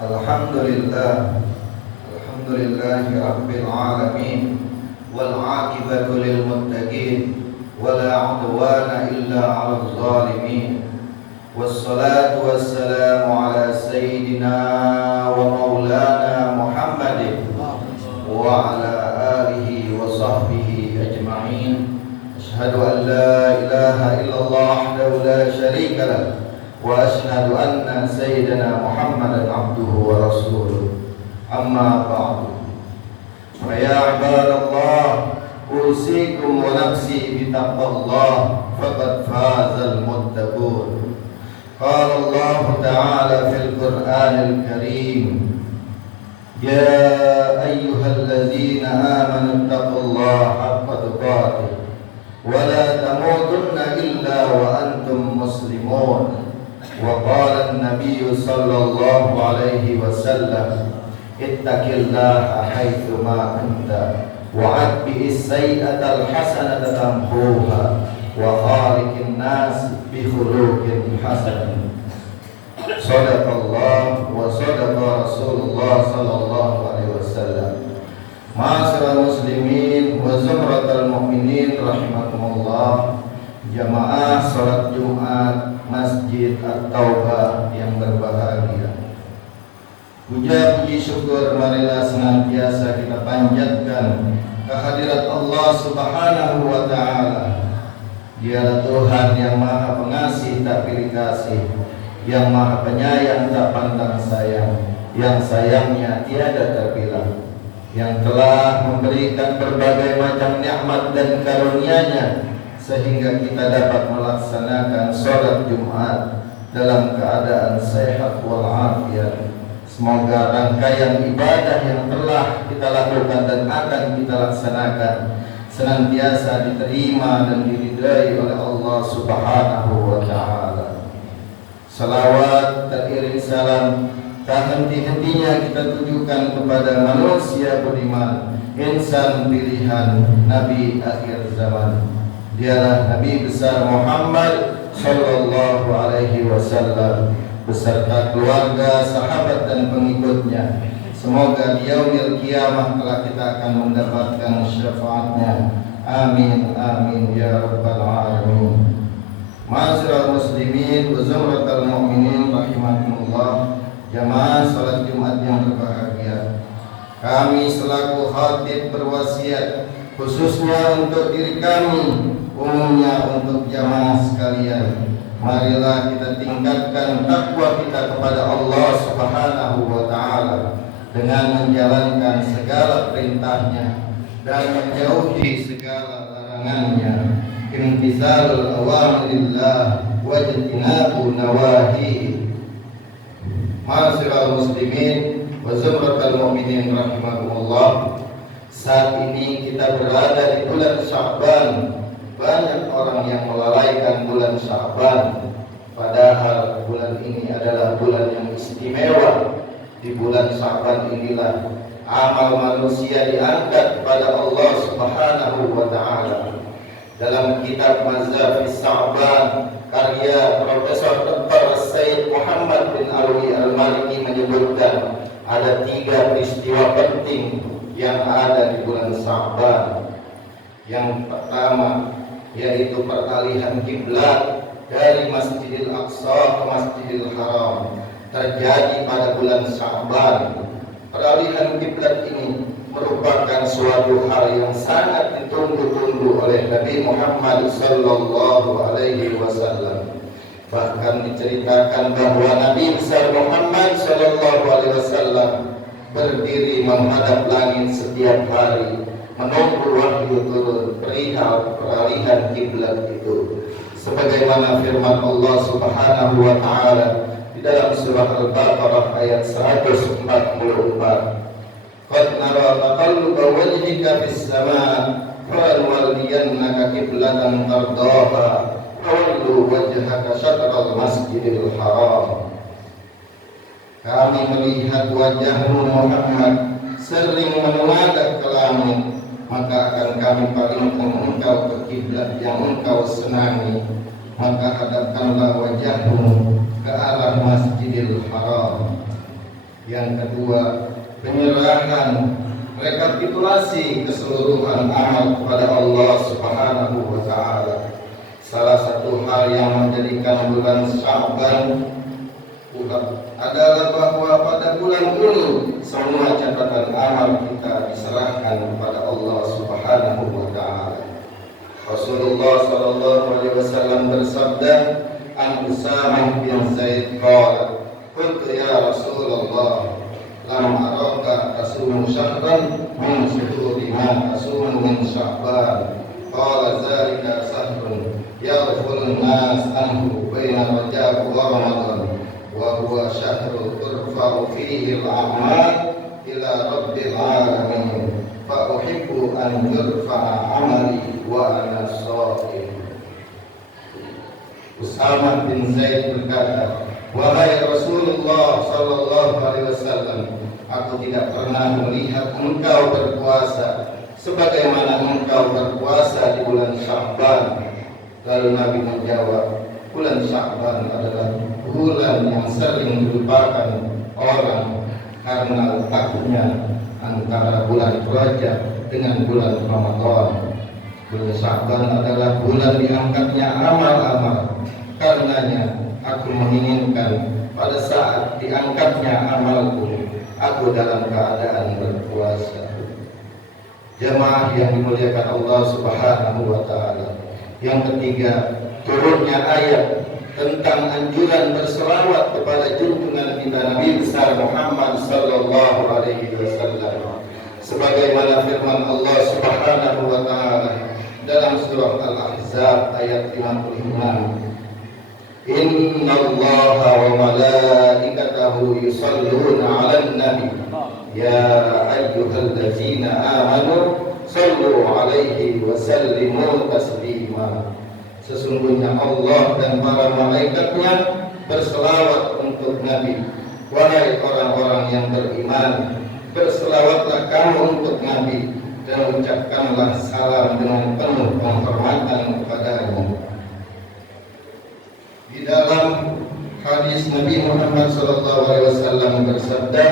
Alhamdulillah, alhamdulillahi rabbil alamin, wal aqibatu lil muttaqin, wala udwana illa 'alal zalimin. Wassalatu wassalamu ala sayyidina wa maulana Muhammadin wa ala alihi wa sahbihi ajma'in. Asyhadu an la ilaha illallah wahdahu la syarika lah, wa asyhadu anna sayyidina Muhammadan abduhu wa rasuluh. Amma ba'du. Fa ya ibadallah, usikum wa nafsi bi taqwallah, faqad fazal muttaqun. Qala Allah ta'ala fil Qur'anil Karim, ya ayyuhalladzina amanu taqullaha haqqa tuqatih wa la tamutunna illa wa antum muslimun. وقال النبي صلى الله عليه وسلم اتق الله حيثما كنت وأتبع السيئة الحسنة تمحوها وخالق الناس بخلق حسن. صدق الله وصدق رسول الله صلى الله عليه وسلم. Ma'asyiral muslimin wa zumratal mu'minin rahimakumullah. Jamaah salat Jumat Masjid At-Taubah yang berbahagia, puja puji syukur marilah senantiasa kita panjatkan kehadirat Allah Subhanahu wa ta'ala. Dialah Tuhan yang maha pengasih tak pilih kasih, yang maha penyayang tak pandang sayang, yang sayangnya tiada terpilah, yang telah memberikan berbagai macam nikmat dan karunia-Nya sehingga kita dapat melaksanakan sholat Jumat dalam keadaan sehat walafiat. Semoga rangkaian ibadah yang telah kita lakukan dan akan kita laksanakan senantiasa diterima dan diridai oleh Allah Subhanahu wa ta'ala. Salawat dan iring salam tak henti-hentinya kita tujukan kepada manusia budiman, insan pilihan, Nabi akhir zaman. Dialah Nabi besar Muhammad sallallahu alaihi wasallam beserta keluarga, sahabat dan pengikutnya. Semoga di yaumil kiamah kelak kita akan mendapatkan syafaatnya. Amin amin ya rabbal alamin. Ma'asyiral muslimin wa zumratal mu'minin rahimakumullah. Jamaah salat Jumat yang berbahagia, kami selaku khatib berwasiat khususnya untuk diri kami, umumnya untuk jamaah sekalian, marilah kita tingkatkan takwa kita kepada Allah Subhanahu wa ta'ala dengan menjalankan segala perintahnya dan menjauhi segala larangannya. Imtizalul awamirillah wa jtinabu nawahi. Ma'asyiral muslimin wa zumratal mu'minin rahimakumullah. Saat ini kita berada di bulan Sya'ban. Banyak orang yang melalaikan bulan Sya'ban, padahal bulan ini adalah bulan yang istimewa. Di bulan Sya'ban inilah amal manusia diangkat kepada Allah Subhanahu wa ta'ala. Dalam kitab Mazhafis Sya'ban karya Profesor Dr. Said Muhammad bin Alwi Al-Maliki menyebutkan ada 3 peristiwa penting yang ada di bulan Sya'ban. Yang pertama yaitu peralihan kiblat dari Masjidil Aqsa ke Masjidil Haram terjadi pada bulan Sya'ban. Peralihan kiblat ini merupakan suatu hal yang sangat ditunggu-tunggu oleh Nabi Muhammad sallallahu alaihi wasallam. Bahkan diceritakan bahwa Nabi besar Muhammad sallallahu alaihi wasallam berdiri menghadap langit setiap hari menunggu wahyu turun perihal peralihan kiblat itu, sebagaimana firman Allah Subhanahu wa ta'ala di dalam surah Al-Baqarah ayat 144. Qad nara taqalluba wajhika fis sama' falanwalliyannaka qiblatan tardaha fawallu wajhaka syatral masjidil haram. Kami melihat wajahmu Muhammad sering menolak ke langit, maka akan kami palingkan engkau ke kiblat yang engkau senangi. Maka hadapkanlah wajahmu ke arah Masjidil Haram. Yang kedua, penyerahan rekapitulasi keseluruhan amal kepada Allah Subhanahu wa taala. Salah satu hal yang menjadikan bulan Sya'ban adalah bahwa pada bulan ini semua catatan amal kita diserahkan kepada Allah Subhanahu wa taala. Rasulullah sallallahu alaihi wasallam bersabda, "An Usamah bin Zaid qala, qultu ya Rasulullah, lam araka tasumu syahran min syuhuri ma tasumu min Sya'ban." Qala dzalika sahrun yaghfulu an-nas anhu baina Rajab wa Ramadan wa huwa syahrun turfa'u fihi al-a'mal ila rabbil alamin fa uhibbu an yurfa'a amali wa ana sha'im. Usamah bin Zaid berkata, "Wahai Rasulullah sallallahu alaihi wasallam, aku tidak pernah melihat engkau berpuasa sebagaimana engkau berpuasa di bulan Sya'ban." Lalu Nabi menjawab, bulan Sya'ban adalah bulan yang sering dilupakan orang karena letaknya antara bulan Rajab dengan bulan Ramadan. Bulan Sya'ban adalah bulan diangkatnya amal-amal. Karenanya aku menginginkan pada saat diangkatnya amalku, aku dalam keadaan berpuasa. Jemaah yang dimuliakan Allah Subhanahu wa taala. Yang ketiga, turunnya ayat tentang anjuran berselawat kepada junjungan kita Nabi besar Muhammad sallallahu alaihi wasallam. Sebagaimana firman Allah Subhanahu wa taala dalam surah Al-Ahzab ayat 55. Inna Allaha wa malaikatahu yusalluna 'alan nabi ya ayyuhallazina amanu sallu 'alaihi wa sallimu taslima. Sesungguhnya Allah dan para malaikatnya berselawat untuk Nabi. Wahai orang-orang yang beriman, berselawatlah kamu untuk Nabi dan ucapkanlah salam dengan penuh penghormatan kepadanya. Di dalam hadis Nabi Muhammad SAW bersabda,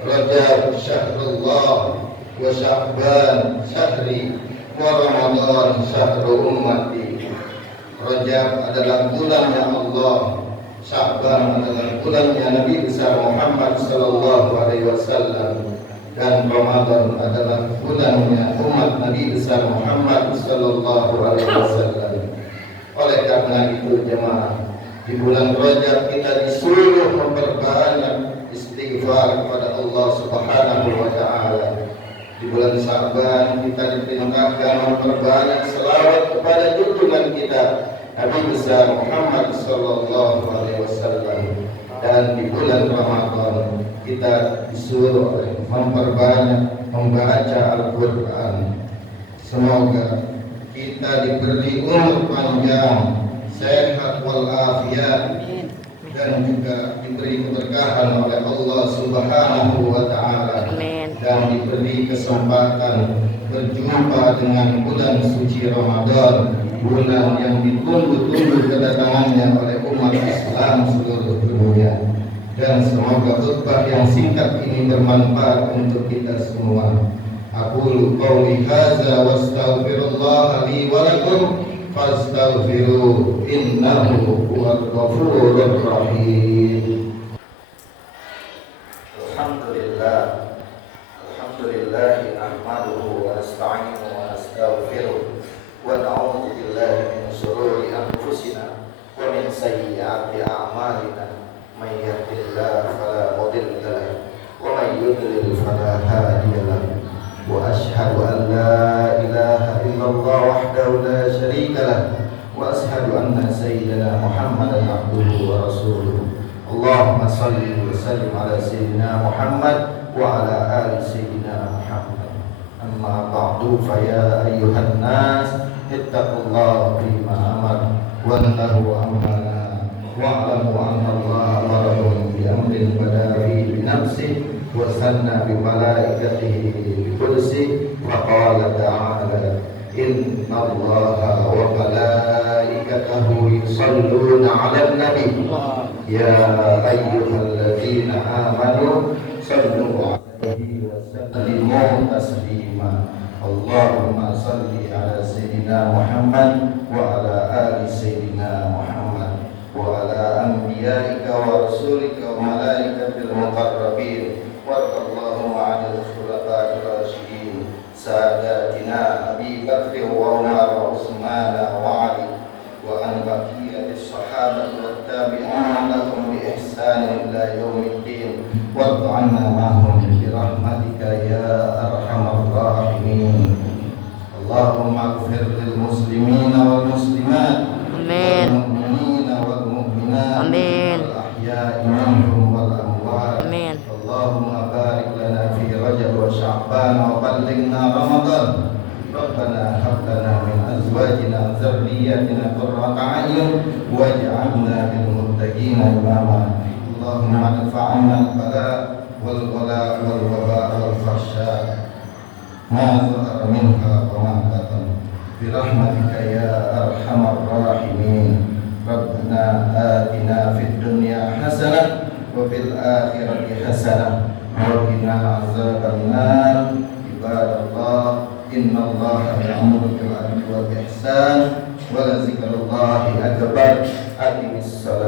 Rajab syahrullah wa Sya'ban syahri wa Ramadan syahru ummati. Rajab adalah bulannya Allah, Sya'ban adalah bulannya Nabi besar Muhammad SAW, dan Ramadan adalah bulannya umat Nabi besar Muhammad SAW. Oleh karena itu jemaah, di bulan Rajab kita disuruh memperbanyak istighfar kepada Allah Subhanahu wa taala. Di bulan Sya'ban kita diperintahkan memperbanyak selawat kepada junjungan kita Nabi besar Muhammad sallallahu alaihi wasallam. Dan di bulan Ramadan kita disuruh memperbanyak membaca Al-Qur'an. Semoga kita diberi umur panjang, sehat walafiat, dan juga diberi keberkahan oleh Allah Subhanahu wa taala, dan diberi kesempatan berjumpa dengan bulan suci Ramadan, bulan yang ditunggu-tunggu kedatangannya oleh umat Islam seluruh dunia. Dan semoga khutbah yang singkat ini bermanfaat untuk kita semua. Aqulu qawli hadza wastaghfirullah li wa lakum fastaghfiruhu innahu huwal ghafurur rahim. Alhamdulillah nahmaduhu wa nasta'inuhu wa nastaghfiruh wa na'udzu billahi min shururi anfusina wa min sayyiati a'malina. May yahdihillahu fala mudilla lahu wa may yudlil fala hadiya lahu. Wa ashhadu an la ilaha illallah wahdahu la syarika lahu wa ashhadu anna sayyidina Muhammadan abduhu wa rasuluh. Allahumma salli wa sallim ala sayyidina Muhammad wa ala ali sayyidina Muhammad. Amma ba'du, fa ya ayyuhan nas ittaqullaha fima amar wa nahu amma wa'lamu anna Allah amarakum bi amrin bada'i bi nafsihi wa sanna bi malaikatihi bi qudsi wa qala ta'ala inna Allaha wa malaikatahu yusalluna 'alan nabi ya ayyuhalladzina الذين آمنوا صلوا عليه وسلموا تسليما اللهم صل على سيدنا محمد وعلى آل سيدنا محمد وعلى أنبيائك ورسولك وملائكة المقربين وارض اللهم عن الخلفاء الراشدين ساداتنا أبي بكر وعمر وعثمان وعلي وعن بقية الصحابة والتابعين لهم بإحسان إلى يوم الدين وارض عنا معهم برحمتك يا أرحم الراحمين اللهم اغفر للمسلمين والمسلمات والمؤمنين والمؤمنات والأحياء منهم والأموات اللهم بارك لنا في رجب وشعبان وبلغنا رمضان ربنا هب لنا من أزواجنا وذرياتنا قرة أعين واجعلنا للمتقين إماما اللهم ادفع عنا البلاء والغلاء والوباء والفحشاء ما ظهر منها وما بطن برحمتك يا أرحم الراحمين ربنا آتنا في الدنيا حسنة وفي الآخرة حسنة وقنا عذاب النار عباد الله إن الله يأمر بالعدل والإحسان ولذكر الله أكبر أقم الصلاة